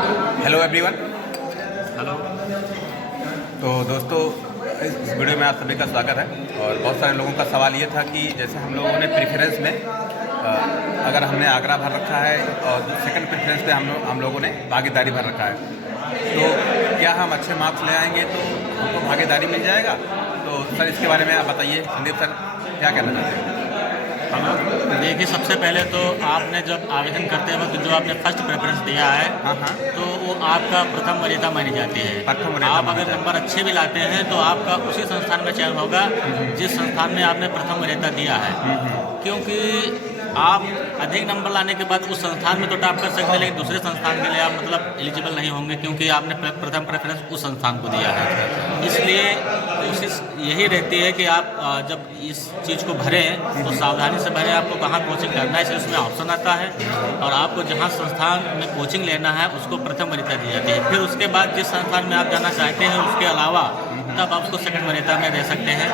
Hello everyone. Hello. तो दोस्तों, इस वीडियो में आप सभी का स्वागत है। और बहुत सारे लोगों का सवाल ये था कि जैसे हम लोगों ने प्रेफरेंस में अगर हमने आगरा भर रखा है और सेकंड प्रेफरेंस पे हम लोगों ने भागीदारी भर रखा है, तो क्या हम अच्छे मार्क्स ले आएंगे तो हमको भागीदारी मिल जाएगा? तो सर, इसके बारे में आप बताइए। संदीप सर, क्या कहना चाहते हैं? देखिए, सबसे पहले तो आपने जब आवेदन करते वक्त जो आपने फर्स्ट प्रेफरेंस दिया है, हाँ, तो वो आपका प्रथम वरीयता मानी जाती है। आप अगर नंबर अच्छे भी लाते हैं तो आपका उसी संस्थान में चयन होगा जिस संस्थान में आपने प्रथम वरीयता दिया है। क्योंकि आप अधिक नंबर लाने के बाद उस संस्थान में तो टॉप कर सकते हैं, लेकिन दूसरे संस्थान के लिए आप मतलब एलिजिबल नहीं होंगे, क्योंकि आपने प्रथम प्रेफरेंस उस संस्थान को दिया है। इसलिए कोशिश यही रहती है कि आप जब इस चीज़ को भरें तो सावधानी से भरें। आपको कहाँ कोचिंग करना है, इसलिए उसमें ऑप्शन आता है, और आपको जहाँ संस्थान में कोचिंग लेना है उसको प्रथम वरीयता दी जाती है। फिर उसके बाद जिस संस्थान में आप जाना चाहते हैं उसके अलावा तब आप उसको सेकंड वरीयता में दे सकते हैं।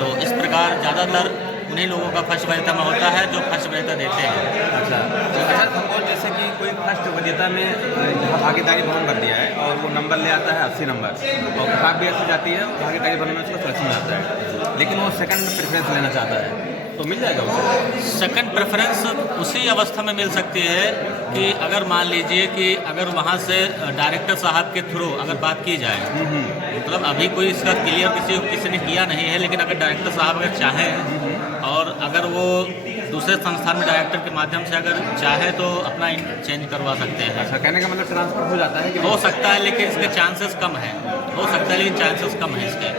तो इस प्रकार ज़्यादातर उन्हीं लोगों का फर्स्ट वरीयता में होता है जो फर्स्ट वरीयता देते हैं। अच्छा, सपोज जैसे कि कोई फर्स्ट वरीयता में जहाँ भागीदारी भवन भर दिया है और वो नंबर ले आता है 80 नंबर, और किताब भी ऐसी जाती है, भागीदारी भवन में उसको सिलेक्शन में आता है, लेकिन वो सेकंड प्रेफरेंस लेना चाहता है, तो मिल जाएगा उसे? सेकंड प्रेफरेंस उसी अवस्था में मिल सकती है कि अगर मान लीजिए कि अगर वहाँ से डायरेक्टर साहब के थ्रू अगर बात की जाए, मतलब अभी कोई इसका क्लियर किसी ने किया नहीं है, लेकिन अगर डायरेक्टर साहब अगर चाहें और अगर वो दूसरे संस्थान में डायरेक्टर के माध्यम से अगर चाहे तो अपना चेंज करवा सकते हैं। अच्छा, कहने का मतलब ट्रांसफर हो जाता है कि हो सकता है, लेकिन इसके चांसेस कम है। हो सकता है लेकिन चांसेस कम है इसके,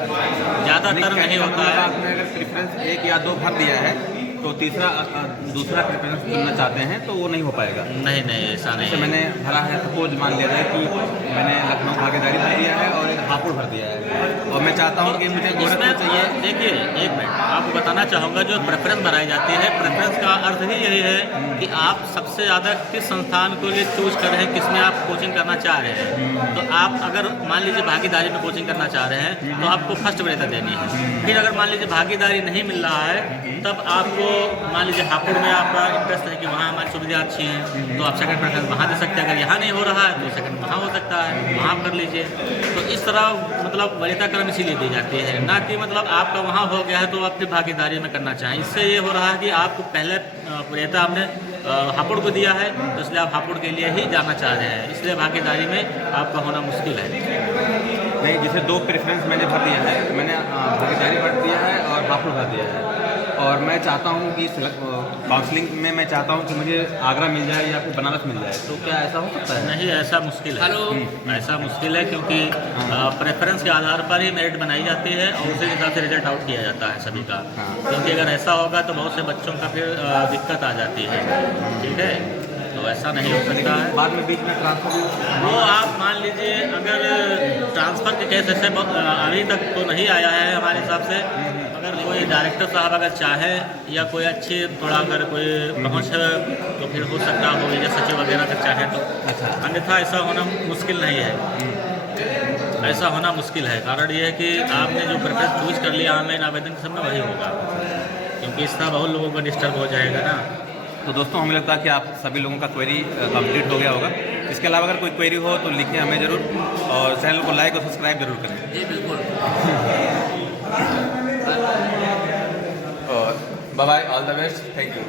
ज़्यादातर नहीं होता है। आपने अगर प्रेफरेंस 1 या 2 भर दिया है तो दूसरा प्रेफरेंस चुनना चाहते हैं तो वो नहीं हो पाएगा? नहीं, ऐसा नहीं। मैंने भरा है, सपोज मान लिया जाए कि मैंने लखनऊ भागीदारी भर दिया है और एक हापुड़ भर दिया है, और मैं चाहता हूँ कि मुझे इसमें चाहिए। देखिए, एक मिनट आपको बताना चाहूँगा, जो प्रेफरेंस बनाई जाती है, प्रेफरेंस का अर्थ ही यही है कि आप सबसे ज़्यादा किस संस्थान को लिए चूज कर रहे हैं, किसमें आप कोचिंग करना चाह रहे हैं। तो आप अगर मान लीजिए भागीदारी में कोचिंग करना चाह रहे हैं तो आपको फर्स्ट वरीयता देनी है। फिर अगर मान लीजिए भागीदारी नहीं मिल रहा है तब आपको मान लीजिए हापुड़ में आपका इंटरेस्ट है कि वहाँ हमारी सुविधा अच्छी है, तो आप सेकंड प्रेफरेंस वहाँ दे सकते हैं। अगर यहाँ नहीं हो रहा है तो सेकंड वहाँ हो सकता है, वहाँ कर लीजिए। तो इस तरह मतलब वरीयता क्रम इसीलिए दी जाती है, ना कि मतलब आपका वहाँ हो गया है तो आप अपनी भागीदारी में करना चाहें। इससे ये हो रहा है कि आपको पहले वरीयता आपने हापुड़ को दिया है, तो इसलिए आप हापुड़ के लिए ही जाना चाह रहे हैं, इसलिए भागीदारी में आपका होना मुश्किल है। नहीं, जैसे 2 प्रेफरेंस मैंने भर दिया है, मैंने भागीदारी भर दिया है और हापुड़ भर दिया है, और मैं चाहता हूँ कि काउंसलिंग में मैं चाहता हूँ कि मुझे आगरा मिल जाए या फिर बनारस मिल जाए, तो क्या ऐसा हो सकता है? नहीं, ऐसा मुश्किल है। ऐसा मुश्किल है, क्योंकि प्रेफरेंस के आधार पर ही मेरिट बनाई जाती है और उसी हिसाब से रिजल्ट आउट किया जाता है सभी का। क्योंकि अगर ऐसा होगा तो बहुत से बच्चों का फिर दिक्कत आ जाती है। ठीक है, तो ऐसा नहीं हो सकता है। बाद में बीच में ट्रांसफर वो आप मान लीजिए, अगर ट्रांसफ़र के केस ऐसे अभी तक तो नहीं आया है हमारे हिसाब से। अगर कोई डायरेक्टर साहब अगर चाहे या कोई अच्छी थोड़ा अगर कोई पहुँच है तो फिर हो सकता हो, या सचिव वगैरह अगर चाहे तो। अच्छा। अन्यथा ऐसा होना मुश्किल नहीं है। ऐसा होना मुश्किल है। कारण ये है कि आपने जो प्रेफरेंस चूज कर लिया ऑनलाइन आवेदन के समय वही होगा, क्योंकि इस तरह बहुत लोगों का डिस्टर्ब हो जाएगा ना। तो दोस्तों, हमें लगता है कि आप सभी लोगों का क्वेरी कंप्लीट हो गया होगा। इसके अलावा अगर कोई क्वेरी हो तो लिखें हमें ज़रूर, और चैनल को लाइक और सब्सक्राइब जरूर करें। जी बिल्कुल। और bye bye, all the best, thank you.